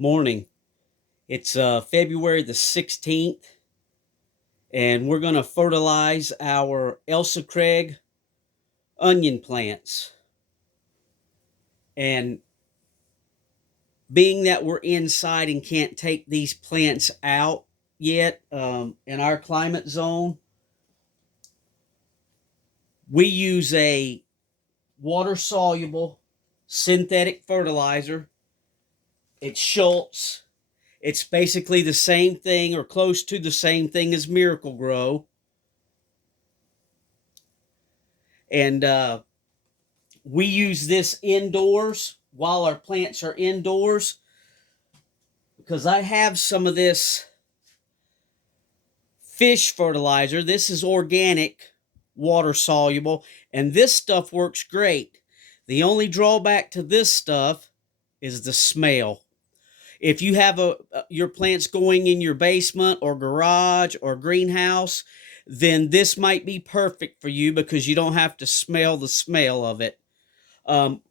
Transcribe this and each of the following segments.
Morning. It's February the 16th, and we're going to fertilize our Ailsa onion plants. And being that we're inside and can't take these plants out yet in our climate zone, we use a water soluble synthetic fertilizer. It's Schultz. It's basically the same thing or close to the same thing as Miracle Grow. And we use this indoors while our plants are indoors because I have some of this fish fertilizer. This is organic, water soluble, and this stuff works great. The only drawback to this stuff is the smell. If you have your plants going in your basement or garage or greenhouse, then this might be perfect for you because you don't have to smell the smell of it.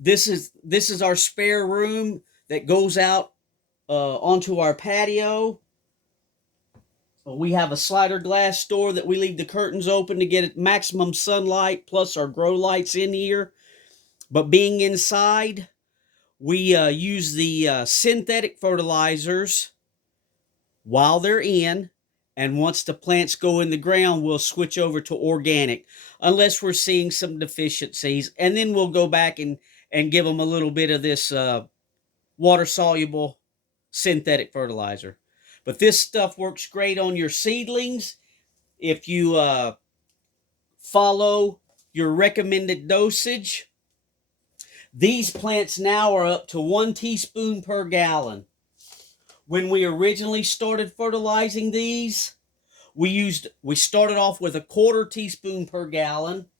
This is our spare room that goes out onto our patio. We have a slider glass door that we leave the curtains open to get maximum sunlight, plus our grow lights in here. But being inside, we use the synthetic fertilizers while they're in, and once the plants go in the ground, we'll switch over to organic, unless we're seeing some deficiencies, and then we'll go back and give them a little bit of this water-soluble synthetic fertilizer. But this stuff works great on your seedlings if you follow your recommended dosage. These plants now are up to 1 teaspoon per gallon. When we originally started fertilizing these, we started off with 1/4 teaspoon per gallon,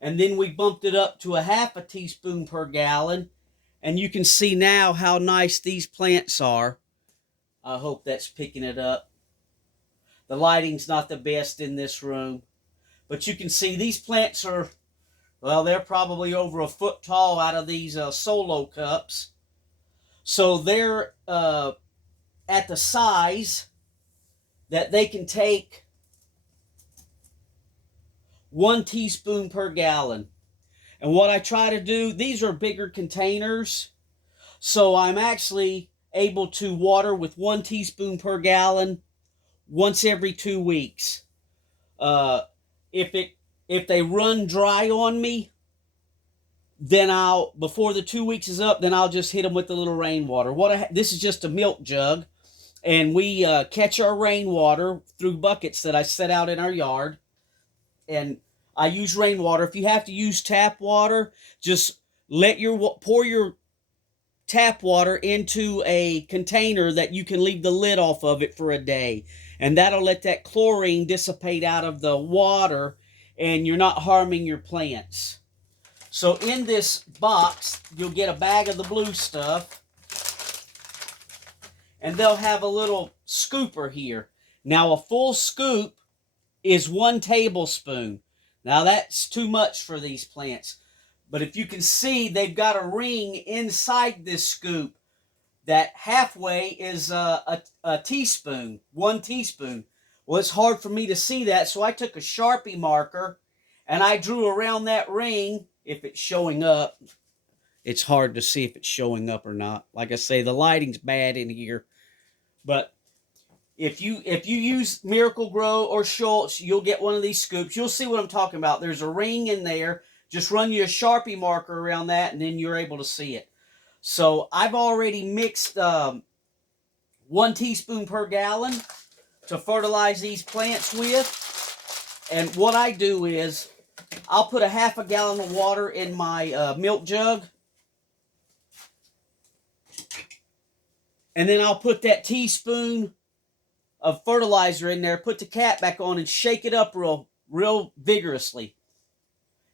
and then we bumped it up to 1/2 teaspoon per gallon, and you can see now how nice these plants are. I hope that's picking it up. The lighting's not the best in this room, but you can see these plants are, well, they're probably over 1 foot tall out of these solo cups. So they're at the size that they can take 1 teaspoon per gallon. And what I try to do, these are bigger containers, so I'm actually able to water with 1 teaspoon per gallon once every 2 weeks. If they run dry on me, then before the 2 weeks is up, then I'll just hit them with a little rainwater. This is just a milk jug, and we catch our rainwater through buckets that I set out in our yard, and I use rainwater. If you have to use tap water, just pour your tap water into a container that you can leave the lid off of it for a day, and that'll let that chlorine dissipate out of the water, and you're not harming your plants. So in this box, you'll get a bag of the blue stuff, and they'll have a little scooper here. Now, a full scoop is 1 tablespoon. Now, that's too much for these plants. But if you can see, they've got a ring inside this scoop that halfway is a teaspoon, 1 teaspoon. Well, it's hard for me to see that, so I took a Sharpie marker and I drew around that ring. If it's showing up, it's hard to see if it's showing up or not. Like I say, the lighting's bad in here. But if you use Miracle Grow or Schultz, you'll get one of these scoops. You'll see what I'm talking about. There's a ring in there. Just run you a Sharpie marker around that, and then you're able to see it. So I've already mixed 1 teaspoon per gallon to fertilize these plants with. And what I do is I'll put 1/2 gallon of water in my milk jug, and then I'll put that teaspoon of fertilizer in there, put the cap back on, and shake it up real vigorously.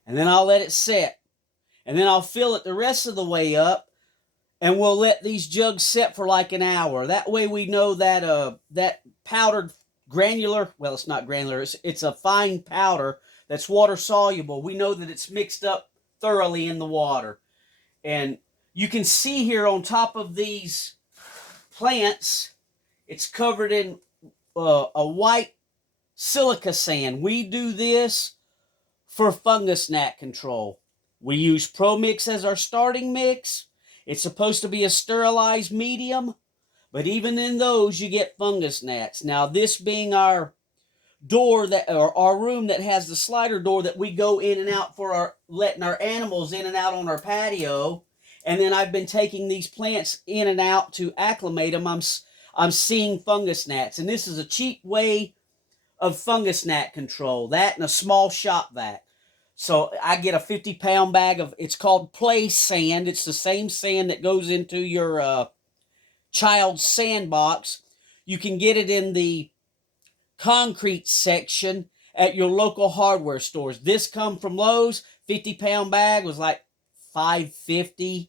And then I'll let it set. And then I'll fill it the rest of the way up, and we'll let these jugs set for like an hour. That way we know that that powdered granular, well, it's not granular, it's a fine powder that's water soluble. We know that it's mixed up thoroughly in the water. And You can see here on top of these plants, it's covered in a white silica sand. We do this for fungus gnat control. We use ProMix as our starting mix. It's supposed to be a sterilized medium, but even in those you get fungus gnats. Now, this being our door that, or our room that has the slider door that we go in and out for our letting our animals in and out on our patio, and then I've been taking these plants in and out to acclimate them. I'm seeing fungus gnats, and this is a cheap way of fungus gnat control. That and a small shop vac. So I get a 50-pound bag of, it's called play sand. It's the same sand that goes into your child's sandbox. You can get it in the concrete section at your local hardware stores. This come from Lowe's. 50-pound bag was like $5.50.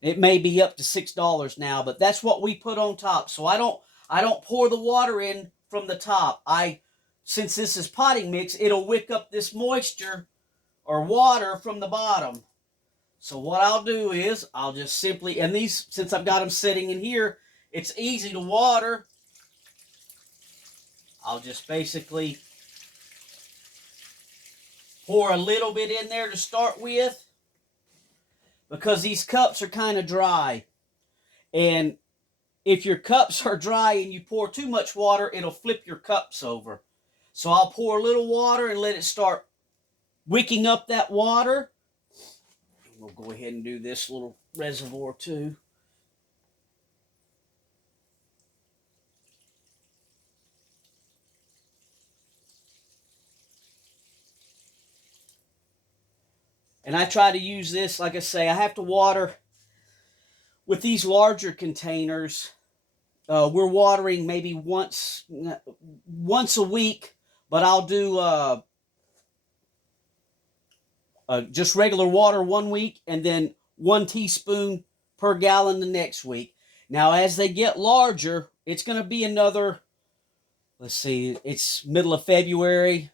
It may be up to $6 now, but that's what we put on top. So I don't pour the water in from the top. Since this is potting mix, it'll wick up this moisture or water from the bottom. So what I'll do is I'll just simply, and these, since I've got them sitting in here, it's easy to water. I'll just basically pour a little bit in there to start with, because these cups are kind of dry. And if your cups are dry and you pour too much water, it'll flip your cups over. So I'll pour a little water and let it start wicking up that water. We'll go ahead and do this little reservoir too. And I try to use this, like I say, I have to water with these larger containers. We're watering maybe once a week, but I'll do just regular water one week and then 1 teaspoon per gallon the next week. Now, as they get larger, it's going to be another, let's see, it's middle of February.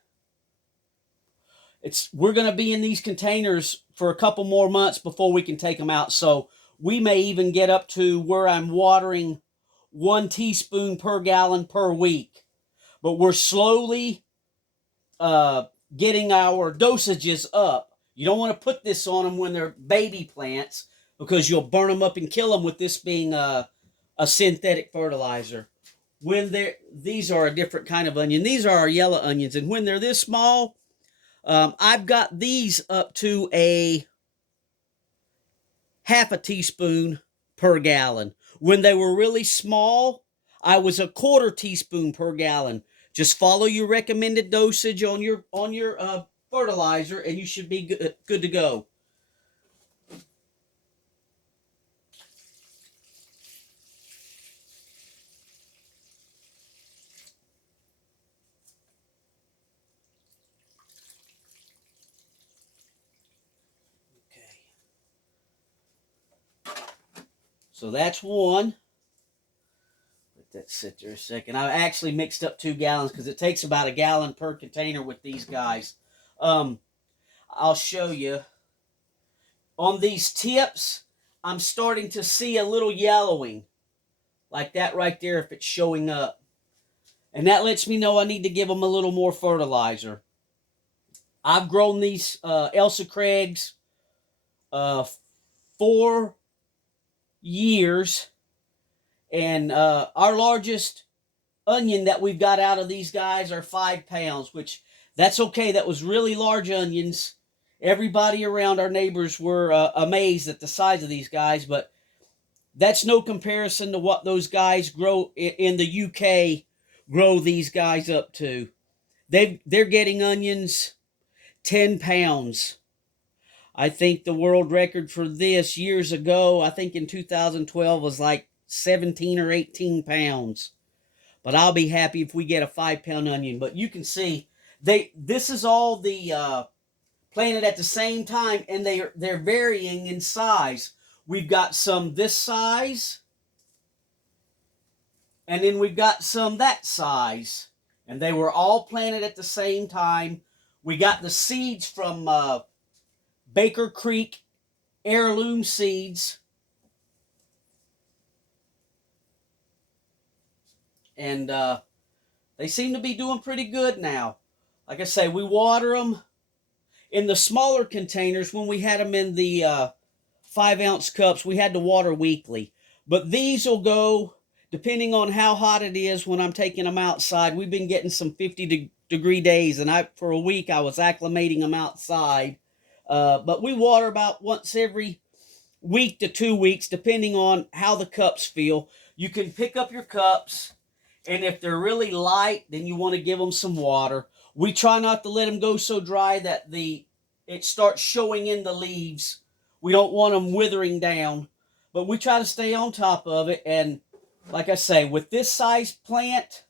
We're going to be in these containers for a couple more months before we can take them out. So we may even get up to where I'm watering 1 teaspoon per gallon per week. But we're slowly getting our dosages up. You don't want to put this on them when they're baby plants, because you'll burn them up and kill them with this being a synthetic fertilizer. These are a different kind of onion. These are our yellow onions, and when they're this small, I've got these up to a half a teaspoon per gallon. When they were really small, I was a 1/4 teaspoon per gallon. Just follow your recommended dosage on your fertilizer, and you should be good to go. So that's one. Let that sit there a second. I actually mixed up 2 gallons because it takes about a gallon per container with these guys. I'll show you. On these tips, I'm starting to see a little yellowing. Like that right there if it's showing up. And that lets me know I need to give them a little more fertilizer. I've grown these Ailsa Craigs 4 years, and our largest onion that we've got out of these guys are 5 pounds, which that's okay. That was really large onions. Everybody around our neighbors were amazed at the size of these guys, but that's no comparison to what those guys grow in the UK grow these guys up to. They're getting onions 10 pounds. I think the world record for this years ago, I think in 2012, was like 17 or 18 pounds. But I'll be happy if we get a 5-pound onion. But you can see, this is all the planted at the same time, and they're varying in size. We've got some this size, and then we've got some that size. And they were all planted at the same time. We got the seeds from Baker Creek heirloom seeds. And they seem to be doing pretty good now. Like I say, we water them in the smaller containers. When we had them in the 5-ounce cups, we had to water weekly. But these will go, depending on how hot it is when I'm taking them outside. We've been getting some 50-degree days, and for a week I was acclimating them outside. But we water about once every week to 2 weeks, depending on how the cups feel. You can pick up your cups, and if they're really light, then you want to give them some water. We try not to let them go so dry that it starts showing in the leaves. We don't want them withering down, but we try to stay on top of it. And like I say, with this size plant,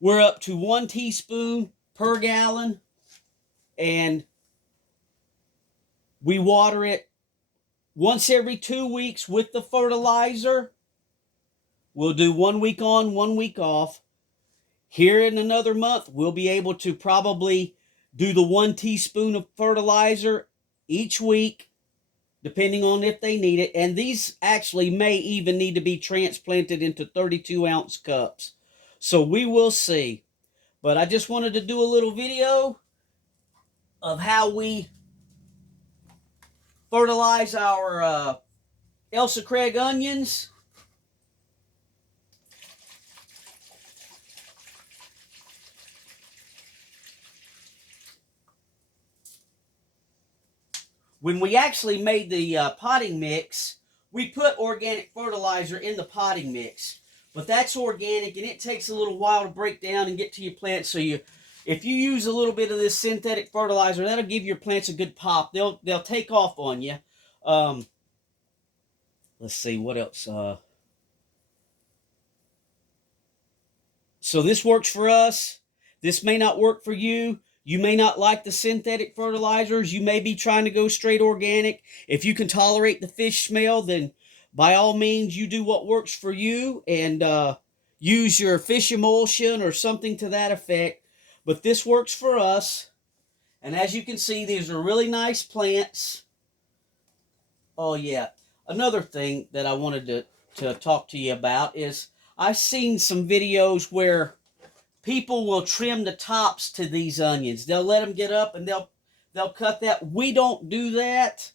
we're up to 1 teaspoon per gallon, and we water it once every 2 weeks with the fertilizer. We'll do 1 week on, 1 week off. Here in another month, we'll be able to probably do the 1 teaspoon of fertilizer each week, depending on if they need it. And these actually may even need to be transplanted into 32-ounce cups. So we will see. But I just wanted to do a little video of how we fertilize our Ailsa Craig onions. When we actually made the potting mix, we put organic fertilizer in the potting mix. But that's organic, and it takes a little while to break down and get to your plants. So if you use a little bit of this synthetic fertilizer, that'll give your plants a good pop. They'll take off on you. Let's see, what else? So this works for us. This may not work for you. You may not like the synthetic fertilizers. You may be trying to go straight organic. If you can tolerate the fish smell, then by all means, you do what works for you and use your fish emulsion or something to that effect. But this works for us. And as you can see, these are really nice plants. Oh, yeah. Another thing that I wanted to talk to you about is I've seen some videos where people will trim the tops to these onions. They'll let them get up and they'll cut that. We don't do that.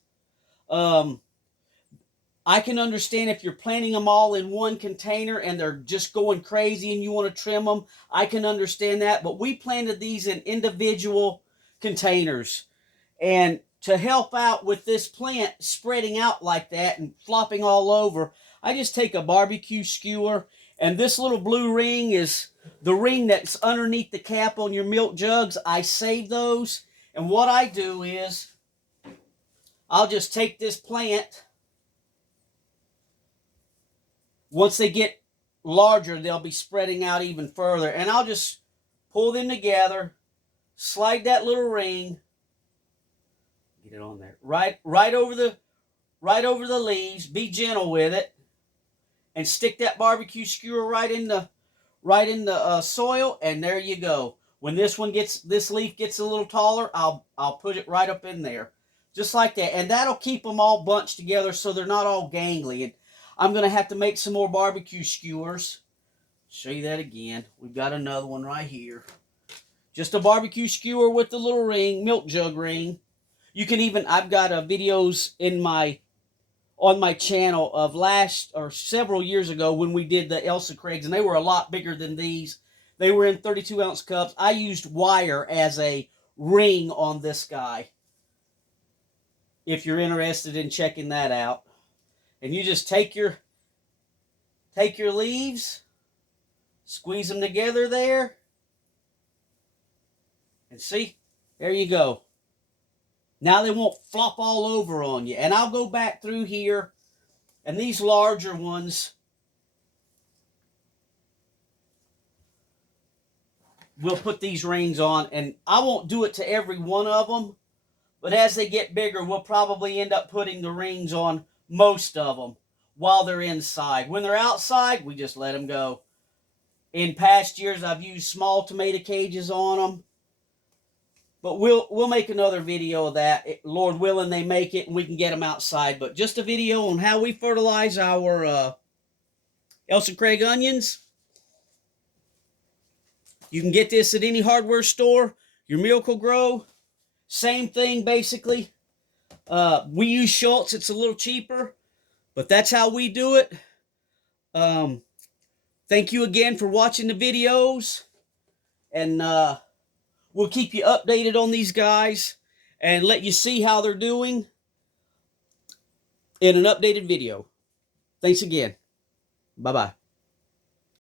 I can understand if you're planting them all in one container and they're just going crazy and you want to trim them. I can understand that. But we planted these in individual containers. And to help out with this plant spreading out like that and flopping all over, I just take a barbecue skewer, and this little blue ring is the ring that's underneath the cap on your milk jugs. I save those, and what I do is I'll just take this plant. Once they get larger, they'll be spreading out even further, and I'll just pull them together, slide that little ring, get it on there, right over the leaves. Be gentle with it, and stick that barbecue skewer right in the soil, and there you go. When this leaf gets a little taller, I'll put it right up in there, just like that, and that'll keep them all bunched together so they're not all gangly. And I'm gonna have to make some more barbecue skewers. Show you that again. We've got another one right here. Just a barbecue skewer with the little ring, milk jug ring. You can even, I've got videos on my channel of several years ago when we did the Ailsa Craigs, and they were a lot bigger than these. They were in 32-ounce cups. I used wire as a ring on this guy, if you're interested in checking that out. And you just take your leaves, squeeze them together there, and see, there you go. Now they won't flop all over on you. And I'll go back through here, and these larger ones, we'll put these rings on, and I won't do it to every one of them, but as they get bigger, we'll probably end up putting the rings on most of them while they're inside. When they're outside, we just let them go. In past years, I've used small tomato cages on them. But we'll make another video of that. Lord willing, they make it and we can get them outside. But just a video on how we fertilize our Ailsa Craig onions. You can get this at any hardware store. Your Miracle Grow, same thing basically. We use Schultz. It's a little cheaper, but that's how we do it. Thank you again for watching the videos, and we'll keep you updated on these guys and let you see how they're doing in an updated video. Thanks again. Bye-bye.